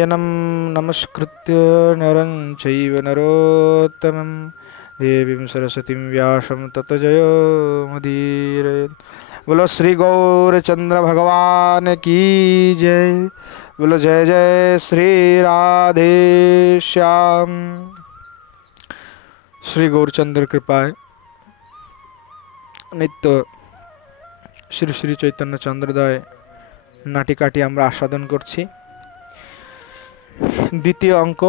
नारायणं नमस्कृत्य नरं चैव नरोत्तमं देवीं सरस्वतीं व्यासं ततो जयो मुदीरयेत्। बोलो श्री गौरचंद्र भगवान की जय। बोलो जय जय श्री राधे श्याम। श्री गौरचंद्र कृपाয় নিত্য শ্রী শ্রী চৈতন্য চন্দ্রোদয় নাটিকাটি আমরা আস্বাদন করছি। দ্বিতীয় অঙ্ক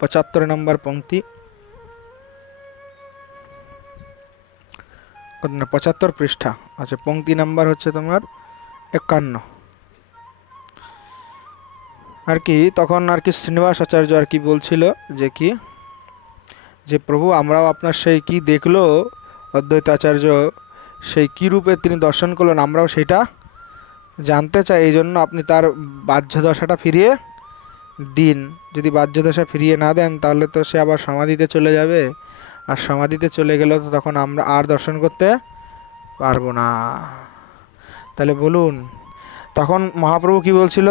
75 নম্বর পংক্তি, 75 পৃষ্ঠা। আচ্ছা, পংক্তি নাম্বার হচ্ছে তোমার 51। আর কি তখন আর কি শ্রীনিবাস আচার্য আর কি বলছিল যে কি যে প্রভু আমরাও আপনার সেই কি দেখলো অদ্বৈত আচার্য সেই কি রূপে তিনি দর্শন করলেন আমরাও সেটা জানতে চাই, এই জন্য আপনি তার বাহ্য দশাটা ফিরিয়ে দিন। যদি বাহ্য দশা ফিরিয়ে না দেন তাহলে তো সে আবার সমাধিতে চলে যাবে, আর সমাধিতে চলে গেলে তো তখন আমরা আর দর্শন করতে পারবো না। তাহলে বলুন তখন মহাপ্রভু কি বলছিল,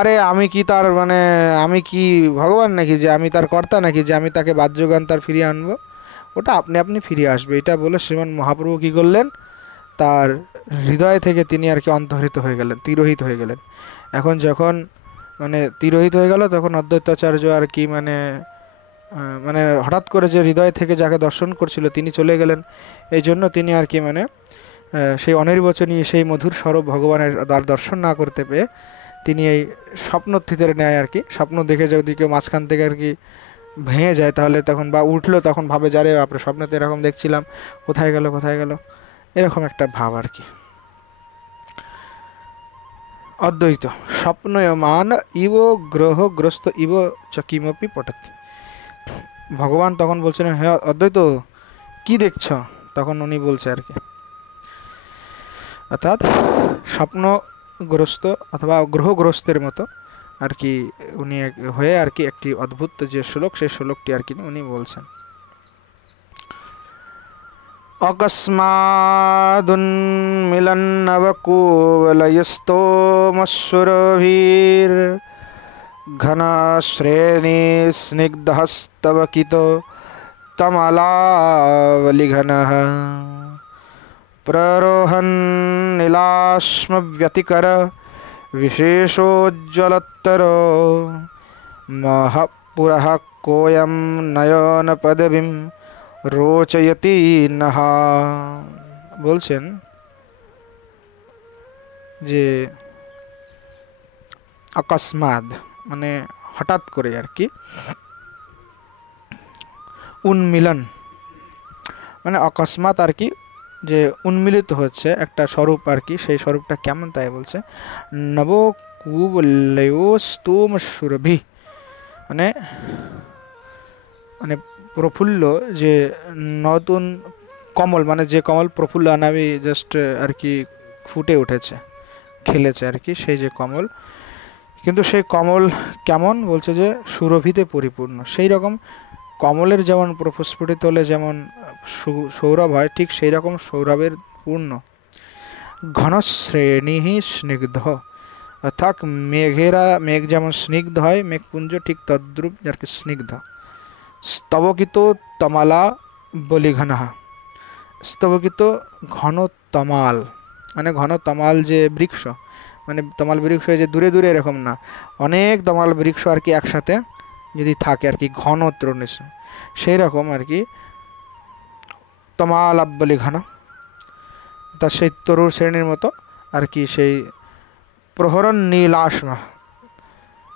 আরে আমি কি তার মানে আমি কি ভগবান নাকি যে আমি তার কর্তা নাকি যে আমি তাকে বাহ্যজ্ঞান তার ফিরিয়ে আনবো, ওটা আপনি আপনি ফিরে আসবে। এটা বলে শ্রীমান মহাপ্রভু কী করলেন, তার হৃদয় থেকে তিনি আর কি অন্তর্হিত হয়ে গেলেন, তিরোহিত হয়ে গেলেন। এখন যখন মানে তিরোহিত হয়ে গেল তখন অদ্বৈতাচার্য আর কি মানে মানে হঠাৎ করে যে হৃদয় থেকে যাকে দর্শন করছিল তিনি চলে গেলেন। এই জন্য তিনি আর কি মানে সেই অনির্বচনীয় সেই মধুর স্বরূপ ভগবানের দ্বার দর্শন না করতে পেয়ে তিনি এই স্বপ্নস্থিতের ন্যায় আর কি স্বপ্ন দেখে যদি কেউ মাঝখান থেকে আর কি ভেঙে যায় তাহলে তখন বা উঠলো তখন ভাবে যারে আপনার স্বপ্নতে এরকম দেখছিলাম, কোথায় গেল এরকম একটা ভাব আর কি। অদ্বৈত স্বপ্নয়মান ইব গ্রহগ্রস্ত ইব চকিমপি পটতি। ভগবান তখন বলছেন, হ্যাঁ অদ্বৈত কি দেখছ? তখন উনি বলছে আর কি, অর্থাৎ স্বপ্নগ্রস্ত অথবা গ্রহগ্রস্তের মতো আর কি উনি হয়ে আর কি একটি অদ্ভুত যে শ্লোক সেই শ্লোকটি আর কি উনি বলছেন। অকস্মাদুন্মিলন্নবকুবলয়স্তোমসুরভীর ঘনশ্রেণী স্নিগ্ধহস্তবকিত তমলাবলিঘনঃ প্ররোহন নীলাশ্মব্যতিকর বিশেষোজ্জ্বলত্তর মহাপুরঃ কোয়ম নয়ন পদবিম রোচয়তি নহা। বলছেন যে অকস্মাৎ মানে হঠাৎ করে আর কি, উন্মিলন মানে অকস্মাৎ আর কি যে উন্মিলিত হচ্ছে একটা স্বরূপ আর কি, সেই স্বরূপটা কেমন তাই বলছে। নবকুবলয়োস্তোম সুরভি মানে মানে প্রফুল্ল যে নতুন কমল, মানে যে কমল প্রফুল্ল আনাবি জাস্ট আর কি ফুটে উঠেছে খেলেছে আর কি, সেই যে কমল, কিন্তু সেই কমল কেমন বলছে যে সুরভিতে পরিপূর্ণ। সেই রকম কমলের যেমন প্রস্ফুটিত হলে যেমন সৌরভ হয় ঠিক সেই রকম সৌরভের পূর্ণ। ঘনশ্রেণী স্নিগ্ধ অর্থাৎ মেঘ যেমন স্নিগ্ধ হয় মেঘপুঞ্জ ঠিক তদ্রূপ আর কি স্নিগ্ধ। স্তবকিত তমালা বলিঘনঃ, স্তবকিত ঘন তমাল মানে ঘন তমাল যে বৃক্ষ, মানে তমাল বৃক্ষ যে দূরে দূরে এরকম না, অনেক তমাল বৃক্ষ আর কি একসাথে যদি থাকে আর কি ঘন তরুণের সেই রকম আর কি তমালাব্বলি ঘন, তার সেই তরুর শ্রেণীর মতো আর কি সেই প্রহরণ নীলাশ্ম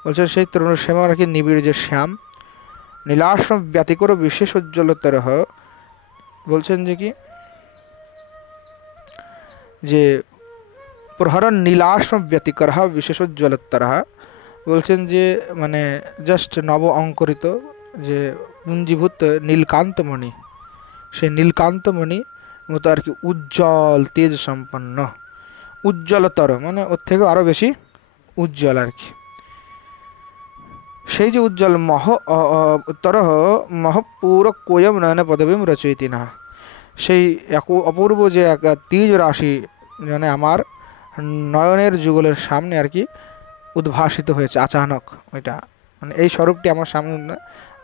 বলছে সেই তরুণ শ্যাম আর কি নিবিড় যে শ্যাম, নীলাশ্ম ব্যতিকর বিশেষ উজ্জ্বলতর বলছেন যে কি যে প্রহরণ নীলাশ্ম ব্যতিকর বিশেষ উজ্জ্বলতর বলছেন যে মানে জাস্ট নব অঙ্কুরিত যে পুঞ্জীভূত নীলকান্তমণি, সেই নীলকান্তমণি মতো আর কি উজ্জ্বল তেজ সম্পন্ন, উজ্জ্বলতর মানে ওর থেকে আরও বেশি উজ্জ্বল আর কি। সেই যে উজ্জ্বল তরহ মহপুর কোয়ম নয়ন পদবীম রচয়তি না, সেই অপূর্ব যে এক তেজ রাশি মানে আমার নয়নের যুগলের সামনে আর কি উদ্ভাসিত হয়েছে আচানক, ওইটা মানে এই স্বরূপটি আমার সামনে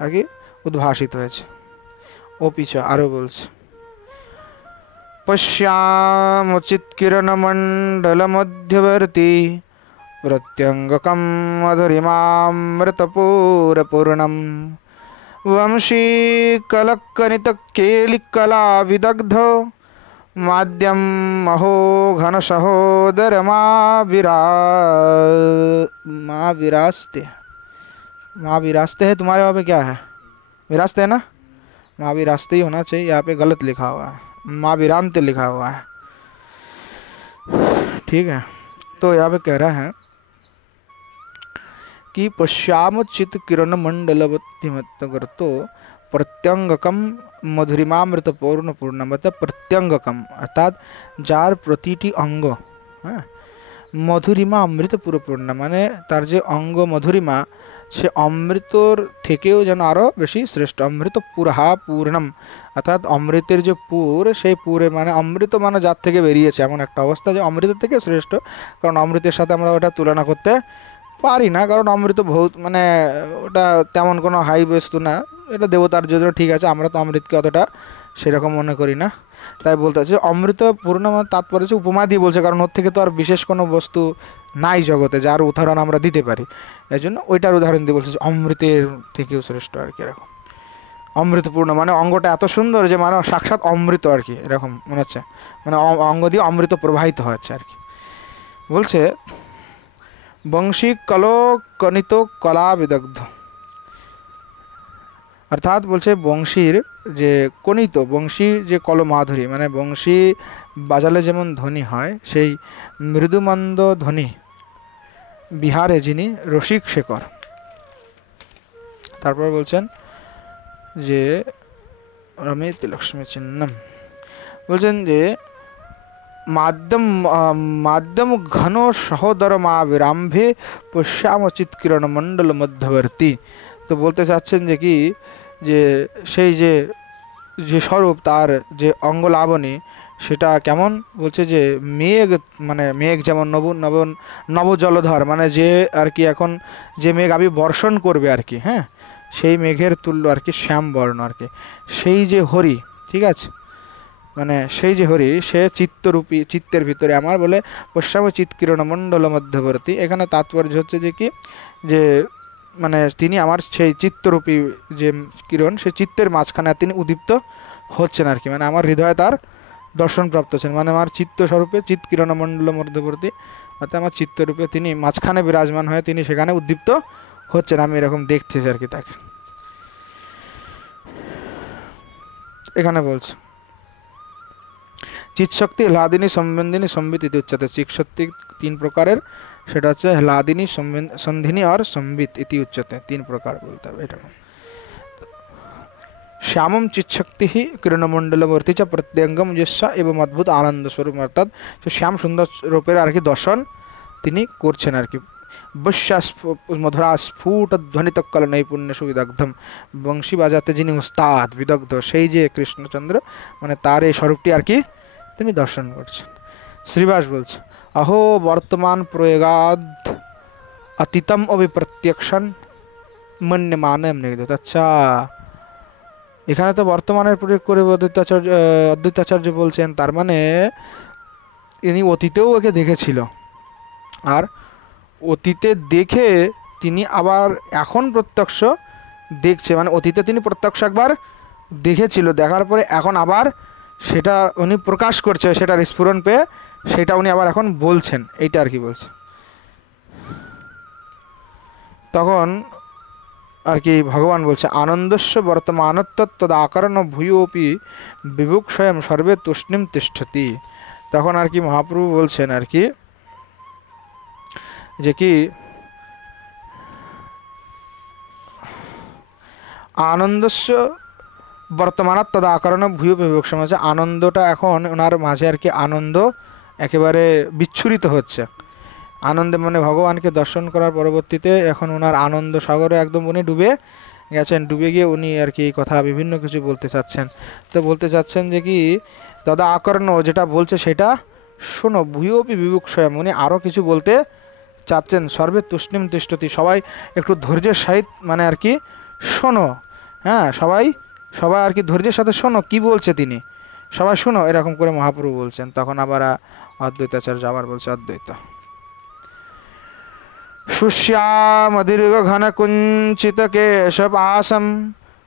আর কি উদ্ভাসিত হয়েছে। ও পিছ আরও বলছে, পশ্যামচিৎ কিরণমণ্ডলমধ্যবর্তী প্রত্যঙ্গকম মধুরিমামৃতপূরপূর্ণম वंशीकलक्कनितकेलिकला विदग्ध माद्यम महो घन सहोदर माँ विरास्ते। माँ विरास्ते है तुम्हारे वहाँ पे क्या है, विरास्ते है ना, माँ विरास्ते ही होना चाहिए, यहाँ पे गलत लिखा हुआ है, माँ विरांते लिखा हुआ है। ठीक है, तो यहाँ पे कह रहा है कि पश्यामचित किरण मंडलवत्तिमत्तगर्तो प्रत्यंगकम मधुरिमामृत पूर्ण पूर्ण, मतलब प्रत्यंगकम अर्थात जार प्रतिटी अंग मधुरिमा अमृत पूर्ण माने तार जे अंग मधुरिमा से अमृतर থেকেও যেন আরও বেশি শ্রেষ্ঠ। অমৃত পুরহা পূর্ণম অর্থাৎ অমৃতের যে পুর সেই পুরে মানে অমৃত মানে যার থেকে বেরিয়েছে এমন একটা অবস্থা যে অমৃতের থেকে শ্রেষ্ঠ। কারণ অমৃতের সাথে আমরা ওটা তুলনা করতে পারি না, কারণ অমৃত বহুত মানে ওটা তেমন কোনো হাই বস্তু না, এটা দেবতার জন্য ঠিক আছে, আমরা তো অমৃতকে অতটা সেরকম মনে করি না। তাই বলতে আছে অমৃত পূর্ণ মানে তাৎপর্য হচ্ছে উপমা দিয়ে বলছে, কারণ ওর থেকে তো আর বিশেষ কোনো বস্তু নাই জগতে যার উদাহরণ আমরা দিতে পারি, এই জন্য ওইটার উদাহরণ দিয়ে বলছে অমৃতের থেকেও শ্রেষ্ঠ আর কি এরকম। অমৃতপূর্ণ মানে অঙ্গটা এত সুন্দর যে মানে সাক্ষাৎ অমৃত আর কি এরকম মনে হচ্ছে, মানে অঙ্গ দিয়ে অমৃত প্রবাহিত হচ্ছে আর কি। বলছে বংশী কলকনিত কলা বিদগ্ধ, অর্থাৎ বলছে বংশীর যে কনিত বংশী যে কলমাধুরী মানে বংশী বাজালে যেমন ধ্বনি হয় সেই মৃদুমন্দ ধ্বনি বিহারে যিনি রসিক শেখর। তারপর বলছেন যে রমিত লক্ষ্মী চিহ্নম, বলছেন যে মাধ্যম মাধ্যম ঘন সহোদর মা বিরাম্ভে পশ্যামচিৎ কিরণ মণ্ডল মধ্যবর্তী। তো বলতে চাচ্ছেন যে কি যে সেই যে যে স্বরূপ তার যে অঙ্গ লাবণী সেটা কেমন, বলছে যে মেঘ মানে মেঘ যেমন নব জলধর মানে যে আর কি এখন যে মেঘ আবি বর্ষণ করবে আর কি, হ্যাঁ সেই মেঘের তুল্য আর কি শ্যাম বর্ণ আর কি, সেই যে হরি, ঠিক আছে মানে সেই যে হরি সে চিত্তরূপী চিত্তের ভিতরে আমার বলে পশ্যামচিৎ কিরণ মণ্ডল মধ্যবর্তী। এখানে তাৎপর্য হচ্ছে যে কি যে মানে তিনি আমার সেই চিত্তরূপী যে কিরণ সেই চিত্তের মাঝখানে তিনি উদ্দীপ্ত হচ্ছেন আর কি, মানে আমার হৃদয়ে তার দর্শন প্রাপ্ত হচ্ছেন, মানে আমার চিত্তস্বরূপে চিৎ কিরণ মণ্ডল মধ্যবর্তী অর্থাৎ আমার চিত্তরূপে তিনি মাঝখানে বিরাজমান হয়ে তিনি সেখানে উদ্দীপ্ত হচ্ছেন, আমি এরকম দেখতেছি আর কি তাকে। এখানে বলছে চিৎশক্তি হ্লাদিনী সম্বন্ধিনী সম্বিত ইতি উচ্যতে। চিৎশক্তি তিন প্রকারের, সেটা হচ্ছে হ্লাদিনী সন্ধিনী আর সম্বিত ইতি উচ্যতে, তিন প্রকার বলতে হবে এটা। শ্যামম চিৎশক্তি কিরণমণ্ডলবর্তী চ প্রত্যঙ্গম যস্যা এবং অদ্ভুত আনন্দ স্বরূপ, অর্থাৎ শ্যাম সুন্দর রূপের আর কি দর্শন তিনি করছেন আর কি। বৈশ্যা মধুরা স্ফুট ধ্বনিত কল নৈপুণ্য সুবিদগ্ধম, বংশী বাজাতে যিনি উস্তাদ বিদগ্ধ সেই যে কৃষ্ণচন্দ্র মানে তার এই স্বরূপটি আর কি তিনি দর্শন করছেন। শ্রীবাস বলছে अहो वर्तमान प्रयोगाद अतीतम अभिप्रत्यक्षण मन्यमान निगदित। अच्छा এখানে তো বর্তমানের প্রয়োগ করে অদ্বৈতাচার্য বলছেন, তার মানে ইনি অতীতেও একে দেখেছিল আর অতীতে দেখে তিনি আবার এখন প্রত্যক্ষ দেখছে, মানে অতীতে তিনি প্রত্যক্ষ একবার দেখেছিল, দেখার পরে এখন আবার সেটা উনি প্রকাশ করছে, সেটার স্ফুরণ পেয়ে সেটা উনি আবার এখন বলছেন, এইটা আর কি বলছে। তখন আর কি ভগবান বলছে আনন্দস্য বর্তমানত্তদাকরণ ভূয়োপি বিভুক্ষয়ম সর্বে তুষ্ণিম তিষ্ঠতি। তখন আর কি মহাপ্রভু বলছেন আর কি যে কি আনন্দস্য বর্তমানত্তদাকরণ ভূয় বিভুক্ষম, আছে আনন্দটা এখন ওনার মাঝে আর কি আনন্দ একেবারে বিচ্ছুরিত হচ্ছে। আনন্দে মানে ভগবানকে দর্শন করার পরবর্তীতে এখন ওনার আনন্দ সাগরে একদম উনি ডুবে গেছেন, ডুবে গিয়ে উনি আর কি এই কথা বিভিন্ন কিছু বলতে চাচ্ছেন। তো বলতে চাচ্ছেন যে কি দাদা আকর্ণ যেটা বলছে সেটা শোনো, ভূয়োপি বিভুক্ষয়ম, উনি আরও কিছু বলতে চাচ্ছেন সর্বে তুষ্ণিম তিষ্ঠতি, সবাই একটু ধৈর্যের সহিত মানে আর কি শোনো, হ্যাঁ সবাই সবাই আর কি ধৈর্যের সাথে শোনো কি বলছে তিনি, সবাই শোনো, এরকম করে মহাপ্রভু বলছেন। তখন আবার অদ্বৈতাচার্য আবার বলছে অদ্বৈত সুশ্যাম দীর্ঘ ঘন কুঞ্চিত কেশপাশম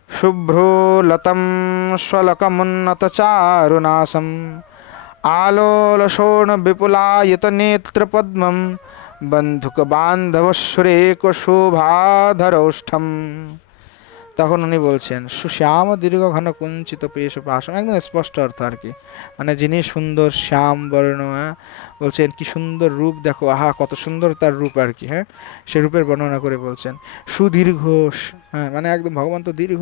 শুভ্রো লতম স্বলকমুন্নত চারুনাসম আলোলশোণ বিপুলায়িত নেত্রপদ্মম বন্ধুক বান্ধব সুরেক শোভাধরৌষ্ঠম। তখন উনি বলছেন সুশ্যাম দীর্ঘ ঘন কুঞ্চিত পেশপাশম, একদম স্পষ্ট অর্থ আর কি, মানে যিনি সুন্দর শ্যাম বর্ণ, হ্যাঁ বলছেন কি সুন্দর রূপ দেখো, আহা কত সুন্দর তার রূপ আর কি, হ্যাঁ সে রূপের বর্ণনা করে বলছেন। সুদীর্ঘ, হ্যাঁ মানে একদম ভগবান তো দীর্ঘ,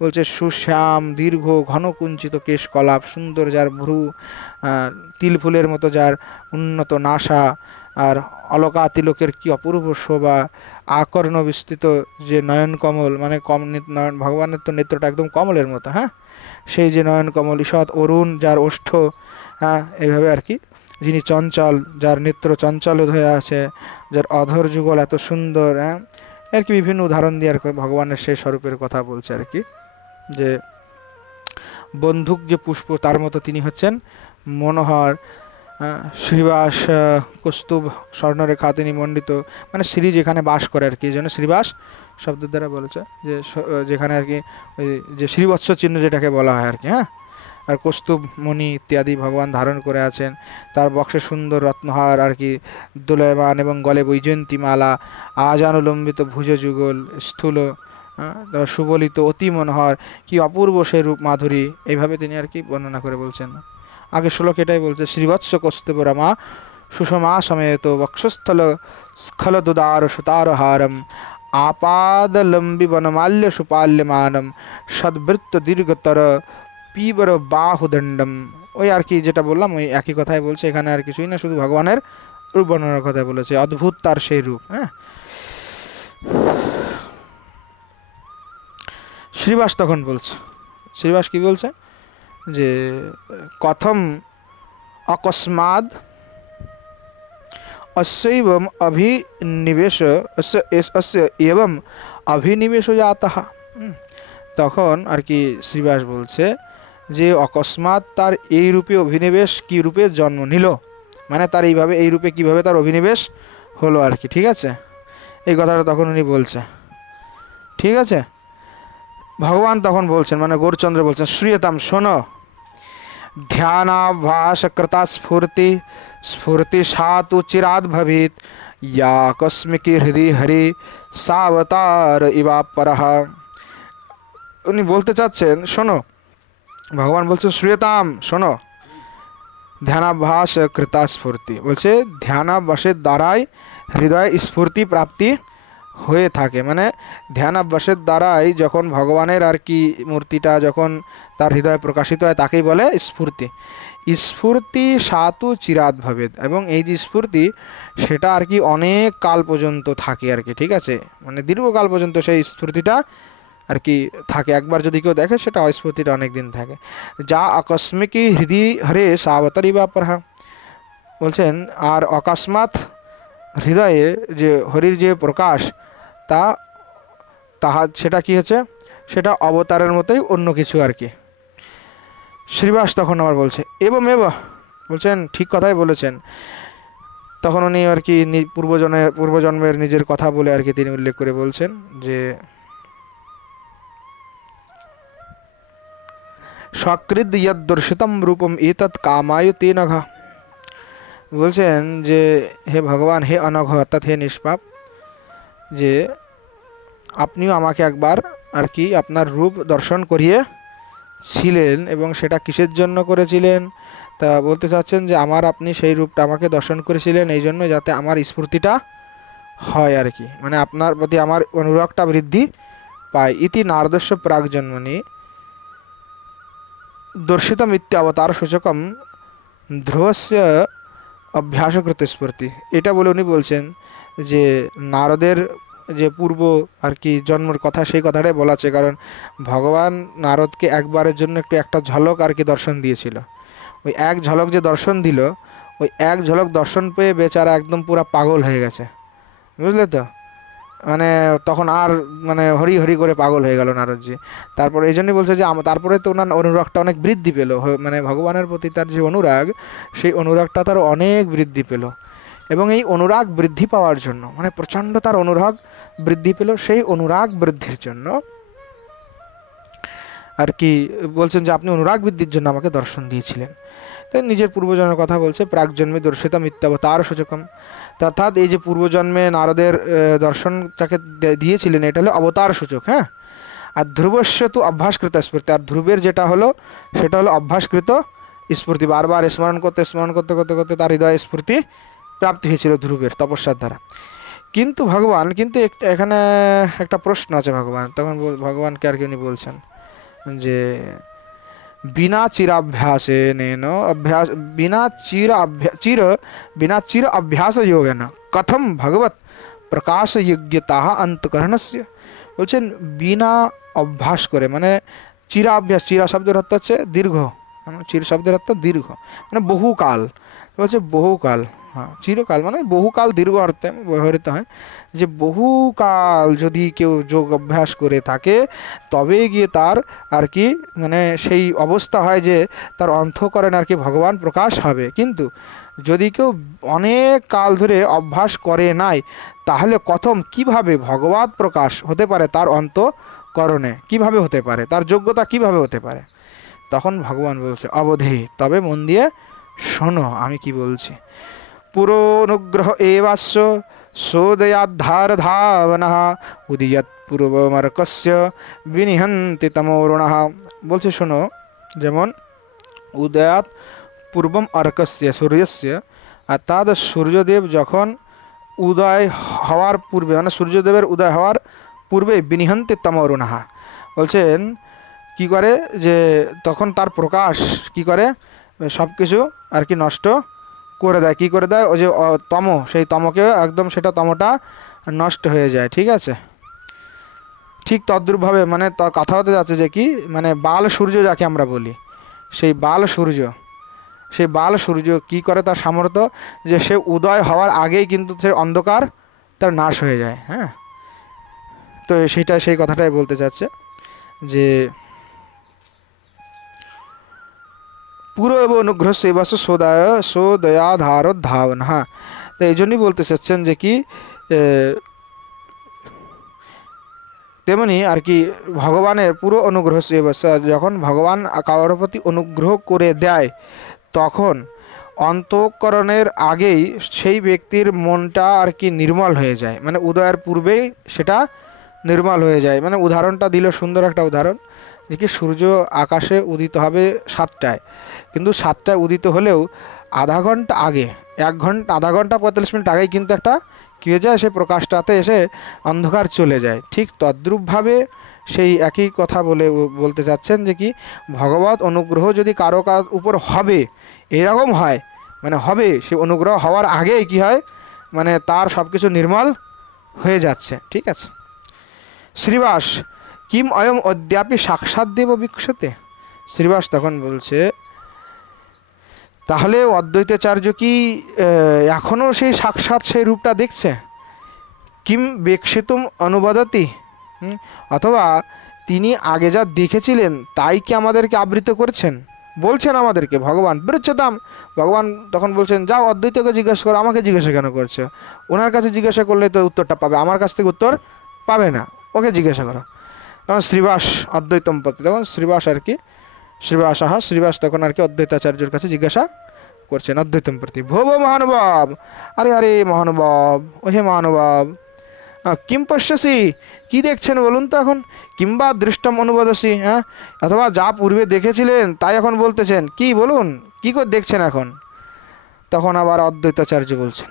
বলছে সুশ্যাম দীর্ঘ ঘন কুঞ্চিত কেশ কলাপ, সুন্দর যার ভ্রু, তিল ফুলের মতো যার উন্নত নাসা, আর অলকা তিলকের কি অপূর্ব শোভা, আকর্ণ বিস্তৃত যে নয়ন কমল, মানে নয়ন, ভগবানের তো নেত্রটা একদম কমলের মতো, হ্যাঁ সেই যে নয়ন কমল, ঈষৎ অরুণ যার ওষ্ঠ, হ্যাঁ এইভাবে আর কি, যিনি চঞ্চল যার নেত্র চঞ্চল হয়ে আছে, যার অধর যুগল এত সুন্দর, হ্যাঁ আর কি বিভিন্ন উদাহরণ দিয়ে আর কি ভগবানের সেই স্বরূপের কথা বলছে আর কি, যে বন্দুক যে পুষ্প তার মতো তিনি হচ্ছেন মনোহর, শ্রীবাস কৌস্তুভ স্বর্ণরেখা তিনি মণ্ডিত, মানে শ্রী যেখানে বাস করে আর কি, এই জন্য শ্রীবাস শব্দের দ্বারা বলেছে যে যেখানে আর কি ওই যে শ্রীবৎস চিহ্ন যেটাকে বলা হয় আর কি, হ্যাঁ আর কৌস্তুভ মণি ইত্যাদি ভগবান ধারণ করে আছেন, তার বক্ষে সুন্দর রত্নহার আর কি দোলায়মান, এবং গলে বৈজয়ন্তী মালা, আজানুলম্বিত ভুজ যুগল স্থূল, সুবলিত অতি মনোহর, কি অপূর্ব সেই রূপ মাধুরী, এইভাবে তিনি আর কি বর্ণনা করে বলছেন। আগে শ্লোক এটাই বলছে শ্রীবৎস কৌস্তুভ রমা সুষমা সমেত বক্ষস্থল স্খল দুদার সুতার হারম আপাদলম্বি বনমাল্য সুপাল্যমানম সদ্বৃত্ত দীর্ঘতর পীবর বাহুদণ্ডম। ওই আর কি যেটা বললাম ওই একই কথাই বলছে এখানে, আর কিছুই না, শুধু ভগবানের রূপ বর্ণনার কথা বলেছে, অদ্ভুত তার সেই রূপ। হ্যাঁ শ্রীবাস তখন বলছে, শ্রীবাস কি বলছে যে কথম অকস্মাদ अस्यैवम अभिनिवेश अस्य एवं अभिनिवेश जाता। তখন আর কি শ্রীবাস বলছে যে অকস্মাৎ তার এই রূপে অভিনিবেশ কি রূপে জন্ম নিল, মানে তার এইভাবে এই রূপে কিভাবে তার অভিনিবেশ হলো আর কি, ঠিক আছে এই কথাটা তখন উনি বলছে, ঠিক আছে। ভগবান তখন বলছেন, মানে গৌরচন্দ্র বলছেন শ্রীয়তাম শোনো, ध्यानाभ्यास कृता स्फूर्ति स्फूर्ति सा तो चिराद भवेत या कस्मिकी हृदय हरि सावतार इवा परह। উনি বলতে চাচ্ছেন শোনো, ভগবান বলছেন শ্রীয়তাম শোনো, ধ্যানাভ্যাস কৃতা স্ফূর্তি, বলছে ধ্যানাভ্যাসের দ্বারাই হৃদয় স্ফূর্তি প্রাপ্তি হয়ে থাকে, মানে ধ্যানাভ্যাসের দ্বারাই যখন ভগবানের আর কি মূর্তিটা যখন তার হৃদয়ে প্রকাশিত হয় তাকেই বলে স্ফূর্তি। স্ফূর্তি সাতু চিরাত ভবেদ, এবং এই যে স্ফূর্তি সেটা আর কি অনেক কাল পর্যন্ত থাকে আর কি, ঠিক আছে মানে দীর্ঘকাল পর্যন্ত সেই স্ফূর্তিটা আর কি থাকে, একবার যদি কেউ দেখে সেটা স্ফূর্তিটা অনেক দিন থাকে। যা আকস্মিকী হৃদয় হরে সাবতারি ব্যাপার, বলছেন আর অকস্মাৎ হৃদয়ে যে হরির যে প্রকাশ তাহা সেটা কি হচ্ছে, সেটা অবতারের মতোই অন্য কিছু আর কি। শ্রীবাস তখন আবার বলছে এবং বলছেন ঠিক কথাই বলেছেন। তখন উনি আর কি পূর্বজন্মের নিজের কথা বলে আর কি তিনি উল্লেখ করে বলছেন যে সকৃদ ইয়দ্দর্শিতম রূপম এতৎ কামায় তে নঘ, বলছেন যে হে ভগবান, হে অনঘ অর্থাৎ হে নিষ্পাপ, যে আপনিও আমাকে একবার আর কি আপনার রূপ দর্শন করিয়েছিলেন, এবং সেটা কিসের জন্য করেছিলেন, তা বলতে চাচ্ছেন যে আপনি সেই রূপটা আমাকে দর্শন করেছিলেন এই জন্য যাতে আমার স্ফূর্তিটা হয় আর কি, মানে আপনার প্রতি আমার অনুরাগটা বৃদ্ধি পায়। ইতি নারদস্য প্রাক জন্মনি দর্শিতম ইত্যাবতার সূচকম ধ্রুবস্য অভ্যাসকৃত স্ফূর্তি। এটা বলে উনি বলছেন যে নারদের যে পূর্ব আর কি জন্মের কথা সেই কথাটাই বলা আছে, কারণ ভগবান নারদকে একবারের জন্য একটা ঝলক আর কি দর্শন দিয়েছিল, ওই এক ঝলক যে দর্শন দিল, ওই এক ঝলক দর্শন পেয়ে বেচারা একদম পুরো পাগল হয়ে গেছে, বুঝলে তো? মানে তখন আর মানে হরি হরি করে পাগল হয়ে গেল নারদজি। তারপর এই জন্যই বলছে যে তারপরে তো ওনার অনুরাগটা অনেক বৃদ্ধি পেল, মানে ভগবানের প্রতি তার যে অনুরাগ, সেই অনুরাগটা তার অনেক বৃদ্ধি পেল। এবং এই অনুরাগ বৃদ্ধি পাওয়ার জন্য, মানে প্রচণ্ড তার অনুরাগ বৃদ্ধি পেল, সেই অনুরাগ বৃদ্ধির জন্য আর কি বলছেন যে আপনি অনুরাগ বৃদ্ধির জন্য আমাকে দর্শন দিয়েছিলেন। তাই নিজের পূর্বজন্মের কথা বলছে, প্রাকজন্মে দর্শিতা মিথ্যাবতার সূচকম, অর্থাৎ এই যে পূর্বজন্মে নারদের দর্শন তাকে দিয়েছিলেন, এটা হলো অবতার সূচক। হ্যাঁ, আর ধ্রুবস্য তো অভ্যাসকৃত স্মৃতি, আর ধ্রুবের যেটা হলো সেটা হলো অভ্যাসকৃত স্ফূর্তি, বারবার স্মরণ করতে করতে করতে তার হৃদয় স্ফূর্তি প্রাপ্তি হয়েছিল ধ্রুবের তপস্যার দ্বারা। কিন্তু ভগবান, কিন্তু এখানে একটা প্রশ্ন আছে ভগবান, তখন ভগবানকে আর কি উনি বলছেন যে বিনা চিরাভ্যাসে নেন অভ্যাস বিনা চিर अभ्यास योगेन कथम भगवत प्रकाश योग्यता अंतकरणस्य। বলছেন বিনা অভ্যাস করে, মানে চিরাভ্যাস, চিরা শব্দের অর্থ হচ্ছে দীর্ঘ, চির শব্দের অর্থ দীর্ঘ, মানে বহুকাল, বলছে বহুকাল। হ্যাঁ, চিরকাল মানে বহুকাল, দীর্ঘ অর্থে ব্যবহৃত হয়, যে বহুকাল যদি কেউ যোগ অভ্যাস করে থাকে তবে গিয়ে তার আর কি মানে সেই অবস্থা হয় যে তার অন্তঃকরণে আর কি ভগবান প্রকাশ হবে। কিন্তু যদি কেউ অনেক কাল ধরে অভ্যাস করে নাই, তাহলে কথম কিভাবে ভগবৎ প্রকাশ হতে পারে তার অন্তঃকরণে, কিভাবে হতে পারে, তার যোগ্যতা কিভাবে হতে পারে? তখন ভগবান বলছে অবধি, তবে মন দিয়ে শোনো আমি কি বলছি। পুরোনুগ্রহ এবাস্য সোদয়াদ্ধার ধাবনঃ উদীয়ৎ পূর্বমর্কস্য বিনিহন্তি তমোরুণঃ। বলছে শোনো, যেমন উদয়াত পূর্বম অর্কস্য সূর্যস্য, অর্থাৎ সূর্যদেব যখন উদয় হওয়ার পূর্বে, মানে সূর্যদেবের উদয় হওয়ার পূর্বে বিনিহন্তি তমোরুণঃ, বলছেন কি করে, যে তখন তার প্রকাশ কি করে সব কিছু আর কি নষ্ট করে দেয়। কি করে দেয়? ওই যে তম, সেই তমকে একদম সেটা তমটা নষ্ট হয়ে যায়। ঠিক আছে, ঠিক তদ্রূপভাবে মানে কথা হতে যাচ্ছে যে কি মানে বাল সূর্য যাকে আমরা বলি, সেই বাল সূর্য কি করে, তার সামর্থ্য যে সে উদয় হওয়ার আগেই কিন্তু সে অন্ধকার তার নাশ হয়ে যায়। হ্যাঁ, তো সেই কথাটাই বলতে চাচ্ছে যে পুরো এবং অনুগ্রহ সেবাস সোদয়াধারোদ্ধাবন। হ্যাঁ, তো এই জন্যই বলতে চাচ্ছেন যে কি তেমনি আর কি ভগবানের পুরো অনুগ্রহ সেবাস, যখন ভগবান কারোর প্রতি অনুগ্রহ করে দেয় তখন অন্তঃকরণের আগেই সেই ব্যক্তির মনটা আর কি নির্মল হয়ে যায়, মানে উদয়ের পূর্বেই সেটা নির্মল হয়ে যায়। মানে উদাহরণটা দিল, সুন্দর একটা উদাহরণ, যে কি সূর্য আকাশে উদিত হবে 7টায়, কিন্তু 7টায় উদিত হলেও আধা ঘন্টা আগে, আধা ঘন্টা 45 মিনিট আগেই কিন্তু একটা কী হয়ে যায়, সেই প্রকাশটাতে এসে অন্ধকার চলে যায়। ঠিক তদ্রূপভাবে সেই একই কথা বলতে চাচ্ছেন যে কি ভগবত অনুগ্রহ যদি কারো উপর হবে, এরকম হয় মানে হবে, সে অনুগ্রহ হওয়ার আগেই কি হয়, মানে তার সব কিছু নির্মল হয়ে যাচ্ছে। ঠিক আছে, শ্রীবাস কিম অয়ম অদ্যাপি সাক্ষাৎ দেব বিক্ষতে। শ্রীবাস তখন বলছে তাহলে অদ্বৈতাচার্য কি এখনও সেই সাক্ষাৎ সেই রূপটা দেখছে? কিম বেক্ষিতুম অনুবদতি, অথবা তিনি আগে যা দেখেছিলেন তাই কি আমাদেরকে আবৃত করছেন, বলছেন আমাদেরকে ভগবান বৃচ্ছতাম। ভগবান তখন বলছেন যাও অদ্বৈতকে জিজ্ঞাসা করো, আমাকে জিজ্ঞাসা কেন করছো? ওনার কাছে জিজ্ঞাসা করলে তো উত্তরটা পাবে, আমার কাছ থেকে উত্তর পাবে না, ওকে জিজ্ঞাসা করো। তখন শ্রীবাস অদ্বৈতম পতি, তখন শ্রীবাস আর কি শ্রীবাস তখন আর কি অদ্বৈতাচার্যের কাছে জিজ্ঞাসা করছেন অদ্বৈতম প্রতি। ভো মহানুভাব, আরে আরে মহানুভাব, ওহে মহানুভাব, কিম পশ্যসি, কী দেখছেন বলুন তো এখন? কিংবা দৃষ্টম অনুবাদসি, হ্যাঁ, অথবা যা পূর্বে দেখেছিলেন তাই এখন বলতেছেন, কি বলুন, কী করে দেখছেন এখন? তখন আবার অদ্বৈতাচার্য বলছেন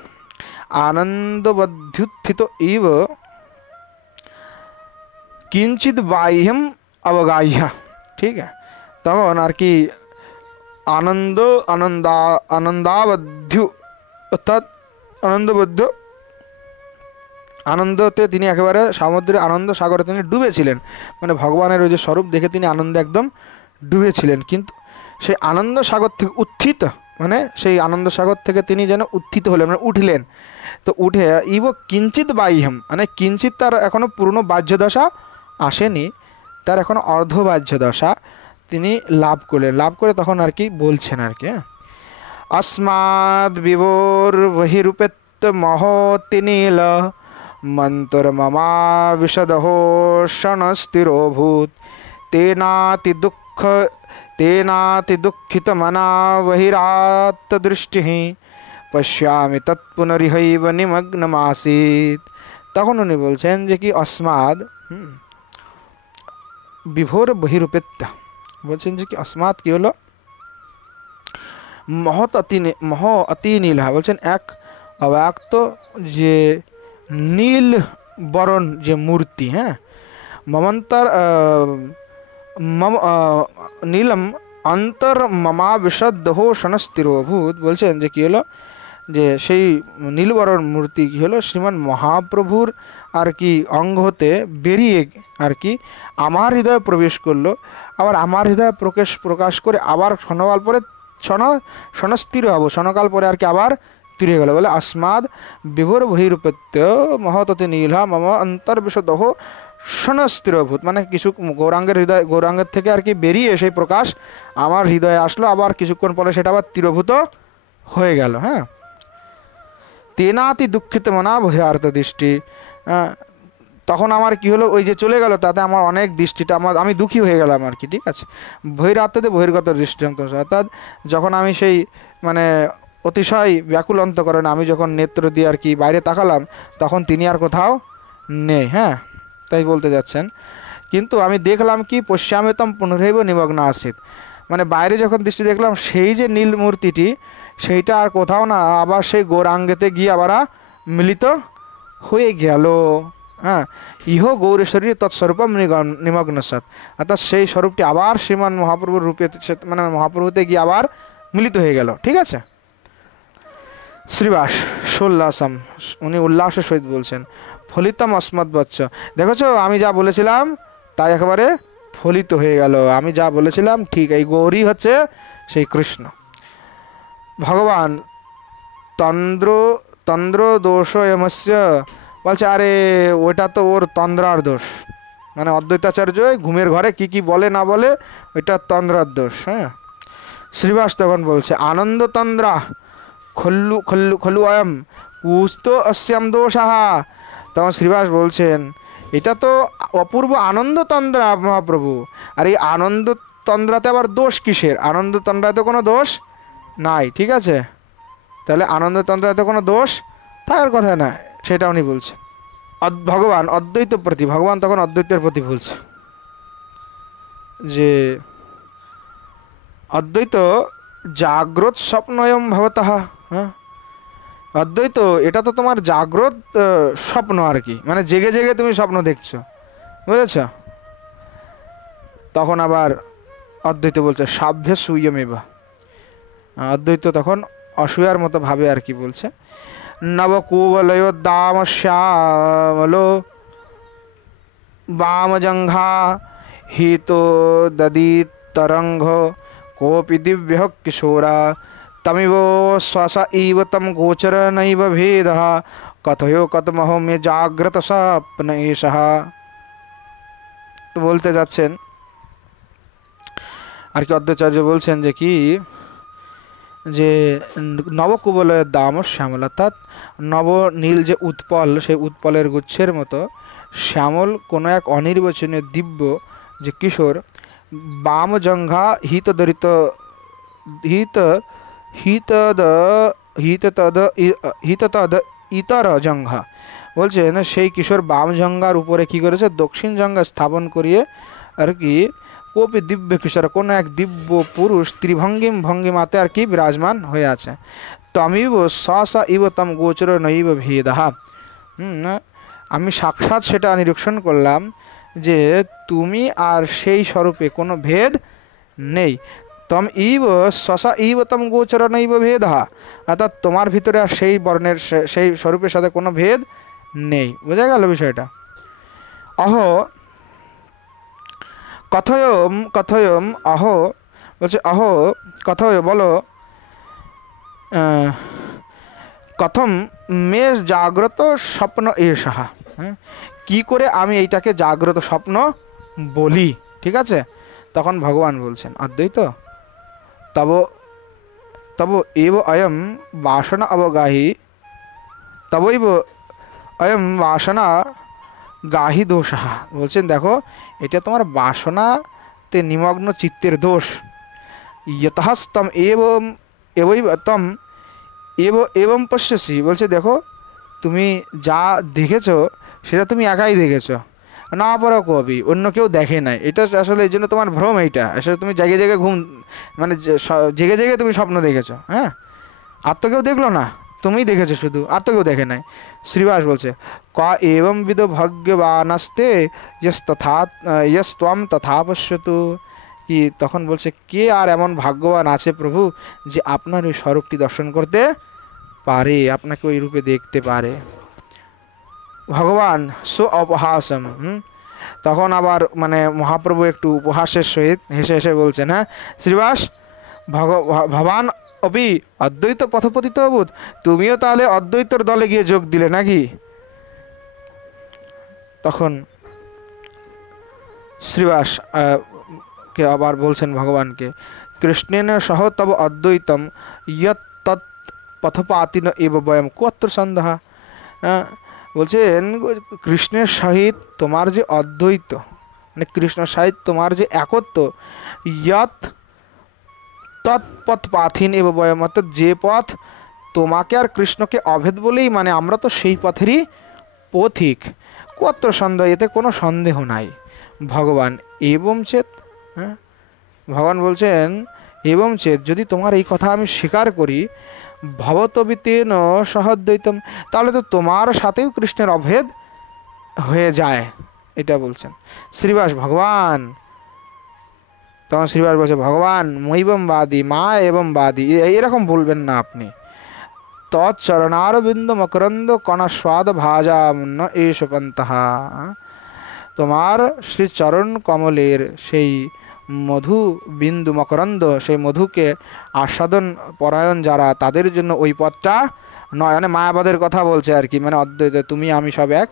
আনন্দবদ্ধ্যুত্থিত ইব কিঞ্চিত বাহ্যম অবগাহ্য। ঠিক আছে, তখন আর কি আনন্দাবদ্ধ, অর্থাৎ আনন্দবদ্ধ, আনন্দতে তিনি একেবারে সমুদ্রের আনন্দ সাগরে তিনি ডুবেছিলেন, মানে ভগবানের ওই যে স্বরূপ দেখে তিনি আনন্দে একদম ডুবেছিলেন। কিন্তু সেই আনন্দ সাগর থেকে উত্থিত মানে সেই আনন্দ সাগর থেকে তিনি যেন উত্থিত হলেন, মানে উঠলেন। তো উঠে ইব কিঞ্চিত বাহ্যম, মানে কিঞ্চিত, তার এখনও পূর্ণ বাহ্য দশা আসেনি, তার এখন অর্ধবাহ্য দশা তিনি লাভ করলেন। লাভ করে তখন আর কি বলছেন আর কি, अस्माद् विभोर्बहिरुपेत्य महति नील मन्तर्ममा विशदहोषणस्थिरोऽभूत् तेनाति दुःखितमना बहिरात्तदृष्टिः पश्यामि तत्पुनरिहैव निमग्नमासीत्। তখন উনি বলছেন যে কি अस्माद् বিভোর বহিরূপেত্য, বলছেন যে কি अस्माद् কি হলো, মহ অতি নীল, বলছেন এক অব্যক্ত যে নীল বরণ যে মূর্তি, হ্যাঁ, মমন্তর নীলম অন্তর মমা বিশদহোষণস্থিরোভূত, বলছেন যে কী হলো, যে সেই নীলবরণ মূর্তি কী হলো, শ্রীমান মহাপ্রভুর আর কি অঙ্গ হতে বেরিয়ে আর কি আমার হৃদয়ে প্রবেশ করলো, আবার আমার হৃদয়ে প্রকাশ করে আবার ক্ষণকাল পরে ক্ষণস্থির হব, ক্ষণকাল পরে আর কি আবার তীরে গেল। বলে अस्माद् বিভোর বহিরূপেত্য মহততি নীলা মম অন্তর্বিশদহ ক্ষণস্থিরভূত, মানে কিছু গৌরাঙ্গের থেকে আর কি বেরিয়ে সেই প্রকাশ আমার হৃদয়ে আসলো, আবার কিছুক্ষণ পরে সেটা আবার তীরভূত হয়ে গেল। হ্যাঁ, তেনাতি দুঃখিত মনা ভয়ার্ত দৃষ্টি, তখন আমার কি হলো, ওই যে চলে গেল তাতে আমার অনেক দৃষ্টিটা আমি দুঃখী হয়ে গেলাম আর কি, ঠিক আছে। বহিরাত্মতে বহির্গত দৃষ্টি, অর্থাৎ যখন আমি সেই মানে অতিশয় ব্যাকুল অন্তঃকরণ আমি যখন নেত্র দিয়ে আর কি বাইরে তাকালাম, তখন তিনি আর কোথাও নেই। হ্যাঁ, তাই বলতে যাচ্ছেন, কিন্তু আমি দেখলাম কি পশ্যামেতম পুনরৈব নিমগ্ন আসিত, মানে বাইরে যখন দৃষ্টি দেখলাম সেই যে নীল মূর্তিটি সেইটা আর কোথাও না, আবার সেই গৌরাঙ্গেতে গিয়ে আবার মিলিত হয়ে গেল। হ্যাঁ, ইহ গৌরেশ্বরী তৎস্বরূপম নিমগ্ন সৎ, অর্থাৎ সেই স্বরূপটি আবার শ্রীমান মহাপ্রভুর রূপে মানে মহাপ্রভুতে গিয়ে আবার মিলিত হয়ে গেল। ঠিক আছে, শ্রীবাস সোল্লাসম, উনি উল্লাসের সহিত বলছেন, ফলিতম अस्मद् বচ্চ, দেখেছো আমি যা বলেছিলাম তাই একেবারে ফলিত হয়ে গেল, আমি যা বলেছিলাম ঠিক, এই গৌরী হচ্ছে সেই কৃষ্ণ। ভগবান তন্দ্র দোষ এমস্য, বলছে আরে ওটা তো ওর তন্দ্রার দোষ, মানে অদ্বৈতাচার্য ঘুমের ঘরে কি কি বলে না বলে ওইটা তন্দ্রার দোষ। হ্যাঁ, শ্রীবাস তখন বলছে আনন্দ তন্দ্রা খল্লু খল্লু খলু অয়ম কুস্ত অস্যাম দোষাহা, তখন শ্রীবাস বলছেন এটা তো অপূর্ব আনন্দ তন্দ্রা মহাপ্রভু, আর এই আনন্দ তন্দ্রাতে আবার দোষ কিসের, আনন্দ তন্দ্রাতে কোনো দোষ নাই। ঠিক আছে, তাহলে আনন্দ তন্দ্রাতে কোনো দোষ থাকার কথা না, সেটা উনি বলছে। ভগবান অদ্বৈত প্রতি, ভগবান তখন অদ্বৈতের প্রতি বলছে যে অদ্বৈত জাগ্রত স্বপ্নয়ম ভবতঃ, হ্যাঁ, অদ্বৈত এটা তো তোমার জাগ্রত স্বপ্ন আর কি, মানে জেগে জেগে তুমি স্বপ্ন দেখছো, বুঝেছ। তখন আবার অদ্বৈত বলছে সাভ্য সুয়মেবা, অদ্বৈত তখন অসূয়ার মতো ভাবে আর কি বলছে, নবকুবলয় দাম শ্যামলো বামজঙ্ঘা হিতো দদিত তরঙ্গ কোপি দিব্য কিশোরা तमिव श्वास इव तम गोचर नैव भेदः कथयो कतमहो मे जाग्रत स्वप्न एषः। तो बोलते যাচ্ছেন আর কি অদ্বৈতাচার্য বলছেন যে কি যে নবকুবলয়ের দাম শ্যামল, অর্থাৎ নব নীল যে উৎপল সেই উৎপলের গুচ্ছের মতো শ্যামল কোনো এক অনির্বচনীয় দিব্য যে কিশোর বামজঙ্ঘা হিতদরিত হিততদ ইতর জঙ্ঘা, বলছেন সেই কিশোর বাম জঙ্ঘার উপরে কি করেছে, দক্ষিণ জঙ্ঘা স্থাপন করিয়ে আর কি কোপি দিব্য কিশোর কোনো এক দিব্য পুরুষ ত্রিভঙ্গিম ভঙ্গিমাতে আর কি বিরাজমান হয়ে আছে। তমিব স ইব তম গোচর নৈব ভেদহা, আমি সাক্ষাৎ সেটা নিরীক্ষণ করলাম যে তুমি আর সেই স্বরূপে কোনো ভেদ নেই। তম ইব শশা ইব তম গোচর নৈব ভেদহা, অর্থাৎ তোমার ভিতরে আর সেই বর্ণের সেই স্বরূপের সাথে কোনো ভেদ নেই। বোঝা গেল বিষয়টা। অহ কথয়ম অহ, বলছে অহ কথয় বলো কথম মে জাগ্রত স্বপ্ন এষা, হ্যাঁ, কী করে আমি এইটাকে জাগ্রত স্বপ্ন বলি, ঠিক আছে। তখন ভগবান বলছেন অদ্বৈত, তব তব এব অয়ম বাসনা অবগাহী, তবৈব অয়ম বাসনা গাহি দোষা। বলছেন দেখো এটা তোমার বাসনাতে নিমগ্ন চিত্তের দোষ। ইয়তস্তম এবং এবৈ তম এবং পশ্যসি, বলছে দেখো তুমি যা দেখেছো সেটা তুমি একাই দেখেছো, না পড়া কবি অন্য কেউ দেখে নাই। এটা আসলে এই জন্য তোমার ভ্রম, এইটা আসলে তুমি জেগে জেগে ঘুম, মানে জেগে জেগে তুমি স্বপ্ন দেখেছো, হ্যাঁ, আর তো কেউ দেখলো না, তুমিই দেখেছো শুধু, আর তো কেউ দেখে নাই। শ্রীবাস বলছে ক এবং বিদ ভাগ্যবানাস্তে ইয়স ত্বম তথা পশ্যতু, কি তখন বলছে কে আর এমন ভাগ্যবান আছে প্রভু যে আপনার ওই স্বরূপটি দর্শন করতে পারে, আপনাকে ওই রূপে দেখতে পারে। ভগবান সো অপহাসম, তখন আবার মানে মহাপ্রভু একটু উপহাসের সহিত হেসে হেসে বলছেন, হ্যাঁ শ্রীবাস ভবান অপি অদ্বৈত পথপতিত অবুধ, তুমিও তাহলে অদ্বৈতর দলে গিয়ে যোগ দিলে নাকি। তখন শ্রীবাস কে আবার বলছেন ভগবানকে, কৃষ্ণেন সহ তব অদ্বৈতম ইয়ৎ তৎ পথপাতিন এব বয়ম কোত্র সন্দেহা। বলছেন কৃষ্ণের সহিত তোমার যে অদ্বৈত, মানে কৃষ্ণ সহিত তোমার যে একত্ব, ইয়ৎ তৎপথ পাথিন এব বয়ম, অর্থাৎ যে পথ তোমাকে আর কৃষ্ণকে অভেদ বলেই মানে আমরা তো সেই পথেরই পথিক, কত সন্দেহ, এতে কোনো সন্দেহ নাই। ভগবান এবং চেত, হ্যাঁ ভগবান বলছেন এবং চেত, যদি তোমার এই কথা আমি স্বীকার করি, ভবতবিতেন সহদ্বৈতম, তাহলে তো তোমার সাথেও কৃষ্ণের অভেদ হয়ে যায়, এটা বলছেন শ্রীবাস ভগবান। তখন শ্রীবাস বলছে ভগবান মৈবম বাদী মা এবং বাদী, এরকম বলবেন না আপনি। তৎচরণারবিন্দ মকরন্দ কণা স্বাদ ভাজামুন্ন এষ পন্থা, তোমার শ্রীচরণ কমলের সেই মধু বিন্দু মকরন্দ, সেই মধুকে আস্বাদন পরায়ণ যারা, তাদের জন্য ওই পথটা নয়, মানে মায়াবাদের কথা বলছে আর কি, মানে অদ্বৈত তুমি আমি সব এক,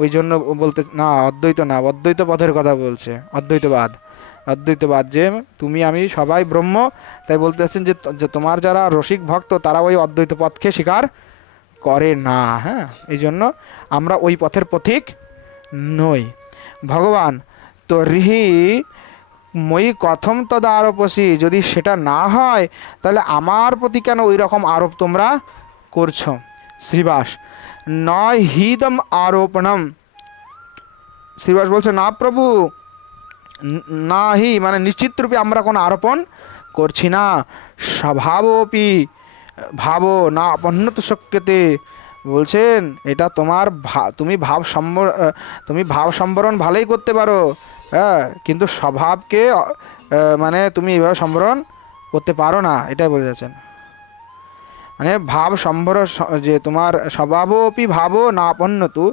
ওই জন্য বলতে না, অদ্বৈত না, অদ্বৈত পথের কথা বলছে, অদ্বৈতবাদ, অদ্বৈতবাদ যে তুমি আমি সবাই ব্রহ্ম, তাই বলতে চাচ্ছেন যে তোমার যারা রসিক ভক্ত তারা ওই অদ্বৈত পথকে স্বীকার করে না, হ্যাঁ, এই জন্য আমরা ওই পথের পথিক নই। ভগবান তো রিহি মই কথম তদ আরোপসি, যদি সেটা না হয় তাহলে আমার প্রতি কেন ওই রকম আরোপ তোমরা করছো। শ্রীবাস নয় হিদম আরোপণম, শ্রীবাস বলছে না প্রভু, না হি মানে নিশ্চিত রূপে আমরা কোনো আরোপণ করছি না। স্বভাবপি ভাবো না অপন্নত শক্যতে, বলছেন এটা তোমার তুমি ভাব সম্বরণ ভালোই করতে পারো, হ্যাঁ, কিন্তু স্বভাবকে মানে তুমি এইভাবে সম্বরণ করতে পারো না, এটাই বলে যাচ্ছেন। মানে ভাব সম্বর যে তোমার স্বভাবপি ভাবো না অপন্নতু,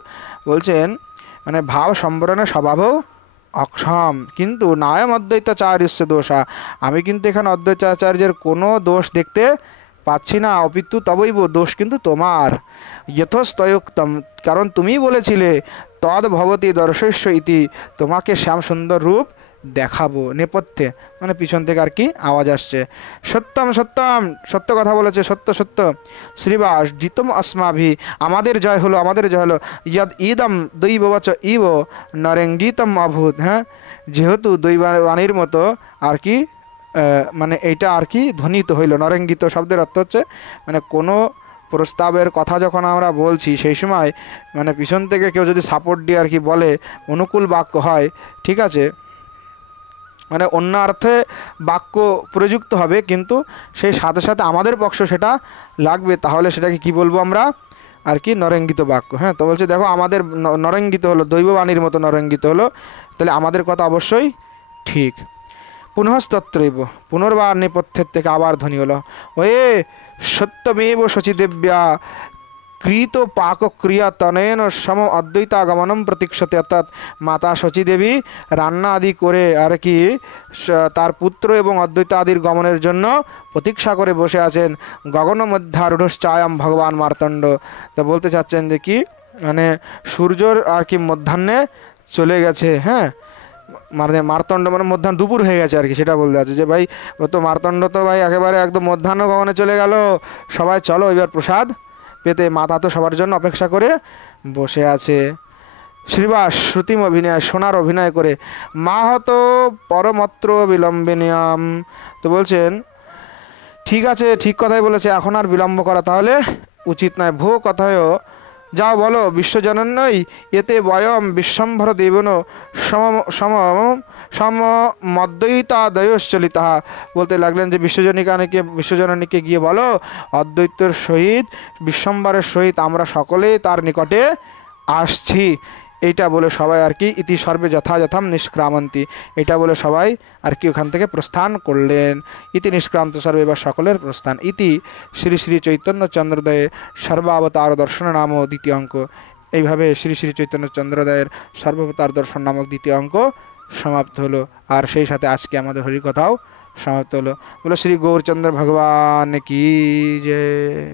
বলছেন মানে ভাব সম্বরণের স্বভাবও অক্ষম, কিন্তু নায়ম অদ্বৈতাচার্যস্য দোষা, আমি কিন্তু এখানে অদ্বৈতাচার্যের কোনো দোষ দেখতে পাচ্ছি না, অপিতু তবৈব, দোষ কিন্তু তোমার। যথস্তয়োক্তম, কারণ তুমিই বলেছিলে তদ ভবতি দর্শস্য ইতি, তোমাকে শ্যাম সুন্দর রূপ দেখাবো, নেপথ্যে মানে পিছন থেকে আর কি আওয়াজ আসছে, সত্যম সত্যম, সত্য কথা বলেছে, সত্য সত্য। শ্রীবাস জিতম अस्माभि, আমাদের জয় হলো, আমাদের জয় হলো। ইয়দ ইদম দৈববচ ইব নরেঙ্গিতম অভূত, হ্যাঁ, যেহেতু দৈবাণীর মতো আর কি মানে এইটা আর কি ধ্বনিত হইল। নরেঙ্গিত শব্দের অর্থ হচ্ছে মানে কোনো প্রস্তাবের কথা যখন আমরা বলছি সেই সময় মানে পিছন থেকে কেউ যদি সাপোর্ট দিয়ে আর কি বলে, অনুকূল বাক্য হয়, ঠিক আছে, মানে অন্য অর্থে বাক্য প্রযুক্ত হবে, কিন্তু সেই সাথে সাথে আমাদের পক্ষ সেটা লাগবে, তাহলে সেটাকে কি বলবো আমরা আর কি নরেঙ্গিত বাক্য, হ্যাঁ। তো বলছে দেখো আমাদের নরেঙ্গিত হলো, দৈববাণীর মতো নরেঙ্গিত হলো, তাহলে আমাদের কথা অবশ্যই ঠিক। পুনঃস্তত্রৈব, পুনর্বার নেপথ্যের থেকে আবার ধ্বনি হলো, ওয়ে সত্যমেব শচীদেব্যা কৃত পাক ক্রিয়া তনেন সম অদ্বৈতাগমনম প্রতীক্ষতে, অর্থাৎ মাতা শচী দেবী রান্না আদি করে আর কি তার পুত্র এবং অদ্বৈত আদির গমনের জন্য প্রতীক্ষা করে বসে আছেন। গগন মধ্যারূঢ়শ্চায়ম ভগবান মার্তণ্ড। তো বলতে চাচ্ছেন যে কি মানে সূর্যর আর কি মধ্যাহ্নে চলে গেছে, হ্যাঁ, মানে মার্তণ্ড মানে মধ্যাহ্ন দুপুর হয়ে গেছে আর কি, সেটা বলতে আছে যে ভাই ও তো মার্তণ্ড তো ভাই একেবারে একদম মধ্যাহ্ন গগনে চলে গেল, সবাই চলো এবার প্রসাদ পেতে। মাতা তো সবার জন্য অপেক্ষা করে বসে আছে। শ্রীবাস শ্রুতিম অভিনয়, সোনার অভিনয় করে মা হতো পরমত্র বিলম্বিনিয়াম। তো বলছেন ঠিক আছে, ঠিক কথাই বলেছে, এখন আর বিলম্ব করা তাহলে উচিত নয়। ভো কথায়ও, যাও বলো বিশ্বজনন্যই এতে বয়ম বিশ্বম্ভর দেবন সম সম সমদ্বৈতাদয়শ্চলিতা। বলতে লাগলেন যে বিশ্বজননীকে গিয়ে বলো অদ্বৈতের সহিত বিশ্বম্বরের সহিত আমরা সকলেই তার নিকটে আসছি। এইটা বলে সবাই আর কি ইতি সর্বে যথাযথম নিষ্ক্রামন্তি, এটা বলে সবাই আর কি ওখান থেকে প্রস্থান করলেন। ইতি নিষ্ক্রান্ত সর্বে, বা সকলের প্রস্থান। ইতি শ্রী শ্রী চৈতন্য চন্দ্রোদয়ে সর্বাবতার দর্শন নাম দ্বিতীয় অঙ্ক। এইভাবে শ্রী শ্রী চৈতন্য চন্দ্রোদয়ের সর্বাবতার দর্শন নামক দ্বিতীয় অঙ্ক সমাপ্ত হলো। আর সেই সাথে আজকে আমাদের হরিকথাও সমাপ্ত হলো। বলো শ্রী গৌরচন্দ্র ভগবান কি জয়।